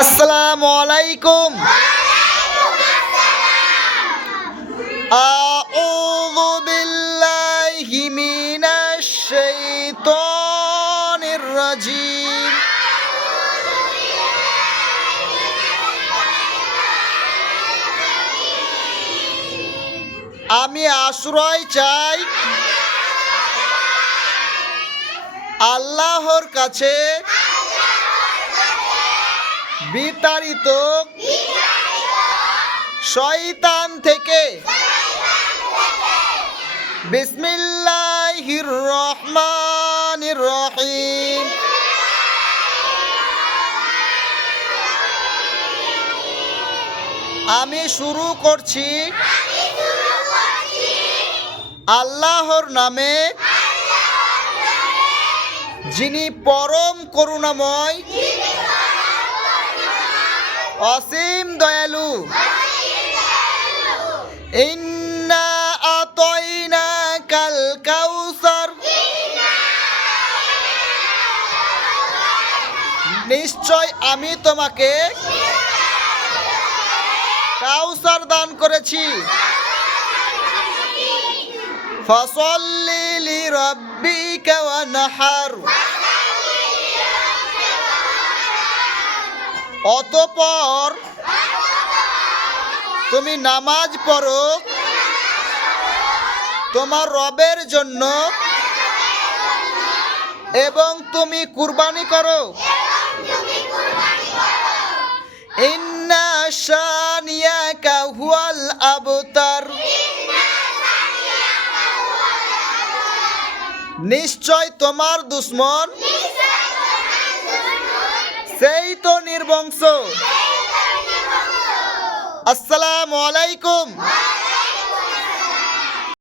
আসসালামু আলাইকুম। আউযু বিল্লাহি মিনাশ শাইতানির রাজিম। আমি আশ্রয় চাই আল্লাহর কাছে বিতাড়িত শয়তান থেকে। বিসমিল্লাহির রহমানির রহিম। আমি শুরু করছি আল্লাহর নামে, যিনি পরম করুণাময়, অসীম দয়ালু। ইন্না আতাইনাকাল কাউসার। নিশ্চয় আমি তোমাকে কাউসার দান করেছি। ফাসাল্লি লিরাব্বিকা ওয়ানহার। অতঃপর তুমি নামাজ পড়ো তোমার রবের জন্য, এবং তুমি কুরবানি করো। ইন্না শানিয়াকা হুয়াল আবতার। নিশ্চয় তোমার দুশমন সেই তো নির্বংশ। আসসালামু আলাইকুম।